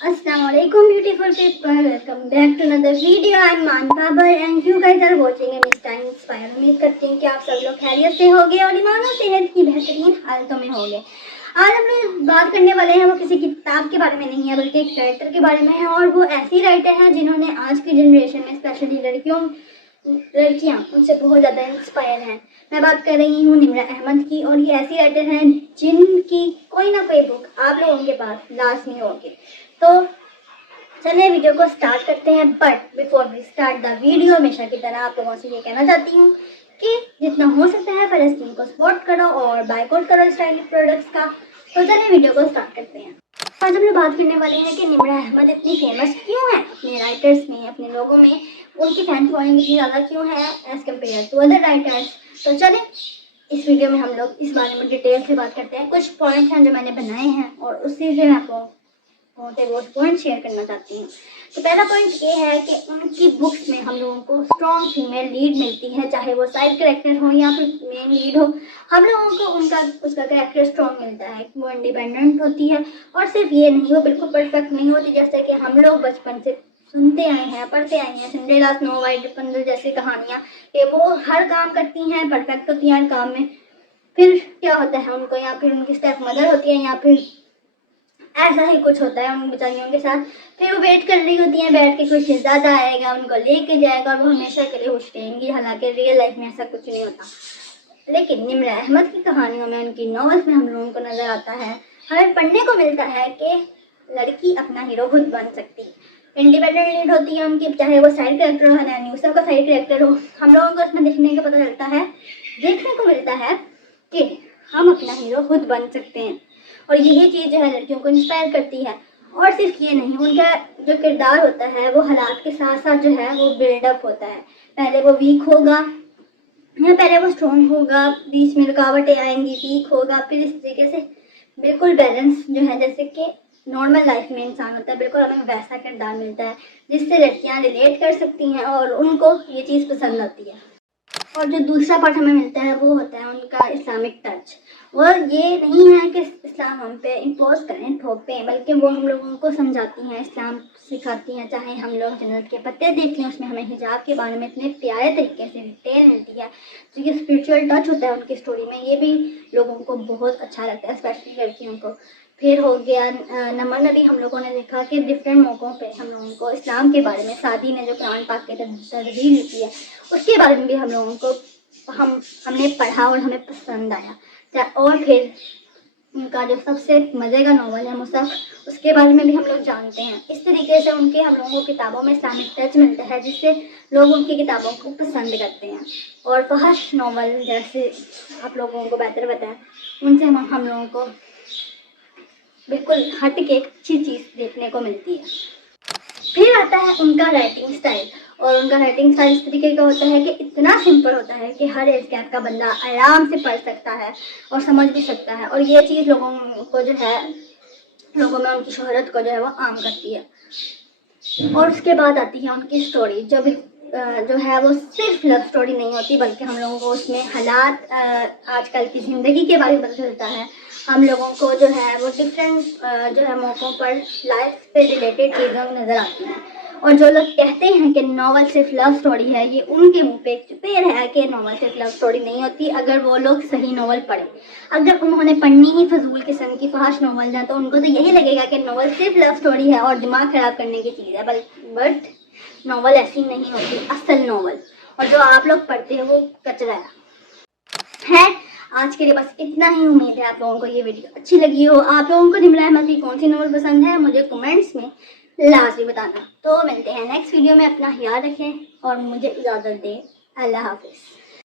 Assalamu alaikum beautiful people, welcome back to another video. I'm मान Babar and you guys are watching a Miss Time Inspire. उम्मीद करती हूँ कि आप सब लोग खैरियत से होंगे और ईमान और सेहत की बेहतरीन हालतों में होंगे। आज हम लोग बात करने वाले हैं वो किसी किताब के बारे में नहीं है बल्कि एक राइटर के बारे में है, और वो ऐसी राइटर है जिन्होंने आज की जनरेशन में स्पेशली लड़कियाँ उनसे बहुत ज़्यादा इंस्पायर हैं। मैं बात कर रही हूँ निम्रा अहमद की, और ये ऐसी राइटर हैं जिनकी कोई ना कोई बुक आप लोगों के पास लाजमी होगी। तो चलिए वीडियो को स्टार्ट करते हैं, but before we start the video हमेशा की तरह आप लोगों से ये कहना चाहती हूँ कि जितना हो सकता है फ़लस्तीन को सपोर्ट करो और बायकॉट करो स्टाइलिश प्रोडक्ट्स का। तो चलिए वीडियो को स्टार्ट करते हैं। आज हम लोग बात करने वाले हैं कि निम्रा अहमद इतनी फेमस क्यों है अपने राइटर्स में, अपने लोगों में उनकी फैन फॉलोइंग इतनी ज़्यादा क्यों है as compare to other writers. तो चलिए इस वीडियो में हम लोग इस बारे में डिटेल से बात करते हैं। कुछ पॉइंट्स हैं जो मैंने बनाए हैं और उसी से मैं आपको वो पॉइंट शेयर करना चाहती हूँ। तो पहला पॉइंट ये है कि उनकी बुक्स में हम लोगों को स्ट्रॉन्ग फीमेल लीड मिलती है, चाहे वो साइड कैरेक्टर हो या फिर मेन लीड हो, हम लोगों को उसका कैरेक्टर स्ट्रॉन्ग मिलता है, वो इंडिपेंडेंट होती है। और सिर्फ ये नहीं, वो बिल्कुल परफेक्ट नहीं होती, जैसे कि हम लोग बचपन से सुनते आए हैं, पढ़ते आए हैं सिंड्रेला, स्नो वाइट, रपुंज़ल जैसी कहानियाँ कि वो हर काम करती हैं, परफेक्ट होती हैं हर काम में। फिर क्या होता है उनको, या फिर उनकी स्टेप मदर होती है या फिर ऐसा ही कुछ होता है उन बेचारियों के साथ। फिर वो वेट कर रही होती हैं बैठ के कोई शहजादा आएगा उनको लेके जाएगा और वो हमेशा के लिए खुश रहेंगी, हालांकि रियल लाइफ में ऐसा कुछ नहीं होता। लेकिन निम्रा अहमद की कहानियों में, उनकी नॉवेल्स में हम लोगों को नज़र आता है, हमें पढ़ने को मिलता है कि लड़की अपना हीरो खुद बन सकती है, इंडिपेंडेंट लीड होती है उनकी, चाहे वो साइड कैरेक्टर हो या न्यूज़ का साइड कैरेक्टर हो। हम लोगों को इसमें देखने को मिलता है कि हम अपना हीरो खुद बन सकते हैं, और यही चीज़ जो है लड़कियों को इंस्पायर करती है। और सिर्फ ये नहीं, उनका जो किरदार होता है वो हालात के साथ साथ जो है वो बिल्डअप होता है। पहले वो वीक होगा या पहले वो स्ट्रॉन्ग होगा, बीच में रुकावटें आएंगी, वीक होगा, फिर इस तरीके से बिल्कुल बैलेंस जो है जैसे कि नॉर्मल लाइफ में इंसान होता है, बिल्कुल हमें वैसा किरदार मिलता है जिससे लड़कियां रिलेट कर सकती हैं और उनको ये चीज़ पसंद आती है। और जो दूसरा पार्ट हमें मिलता है वो होता है उनका इस्लामिक टच। और ये नहीं है कि इस्लाम हम पे इम्पोज करें, थोपें, बल्कि वो हम लोगों को समझाती हैं, इस्लाम सिखाती हैं। चाहे हम लोग जन्नत के पत्ते देख लें, उसमें हमें हिजाब के बारे में इतने प्यारे तरीके से डिटेल मिलती है। जो ये स्पिरिचुअल टच होता है उनकी स्टोरी में, ये भी लोगों को बहुत अच्छा लगता है, स्पेशली लड़कियों को। फिर हो गया नंबर नबी, हम लोगों ने देखा कि डिफरेंट मौक़ों पे हम लोगों को इस्लाम के बारे में, शादी में जो कुरान पाक के तदबीर होती है उसके बारे में भी हम लोगों को हमने पढ़ा और हमें पसंद आया। और फिर उनका जो सबसे मज़े का नावल है मुसफ़, उसके बारे में भी हम लोग जानते हैं। इस तरीके से उनके हम लोगों को किताबों में इस्लामिक टच मिलता है जिससे लोग उनकी किताबों को पसंद करते हैं। और फहश नावल जैसे आप लोगों को बेहतर बताएं, उनसे हम लोगों को बिल्कुल हट के अच्छी चीज़ देखने को मिलती है। फिर आता है उनका राइटिंग स्टाइल, और उनका राइटिंग स्टाइल इस तरीके का होता है कि इतना सिंपल होता है कि हर एज कैप का बंदा आराम से पढ़ सकता है और समझ भी सकता है, और ये चीज़ लोगों को जो है, लोगों में उनकी शोहरत को जो है वो आम करती है। और उसके बाद आती है उनकी स्टोरी, जो है वो सिर्फ लव स्टोरी नहीं होती, बल्कि हम लोगों को उसमें हालात, आजकल की ज़िंदगी के बारे में पता चलता है। हम लोगों को जो है वो डिफरेंट जो है मौक़ों पर लाइफ से रिलेटेड चीज़ें नज़र आती हैं। और जो लोग कहते हैं कि नावल सिर्फ लव स्टोरी है, ये उनके मुंह पे एक चुपेर है कि नावल सिर्फ लव स्टोरी नहीं होती। अगर वो लोग सही नावल पढ़ें, अगर उन्होंने पढ़नी ही फजूल किस्म की फहाश नावल है, तो उनको तो यही लगेगा कि नावल सिर्फ लव स्टोरी है और दिमाग ख़राब करने की चीज़ है। बट नावल ऐसी नहीं होती, असल नावल, और जो आप लोग पढ़ते हैं वो कचरा है। आज के लिए बस इतना ही। उम्मीद है आप लोगों को ये वीडियो अच्छी लगी हो। आप लोगों को निम्रा अहमद की कौन सी नावल पसंद है मुझे कमेंट्स में लाजमी बताना। तो मिलते हैं नेक्स्ट वीडियो में, अपना ख्याल रखें और मुझे इजाज़त दें। अल्लाह हाफिज़।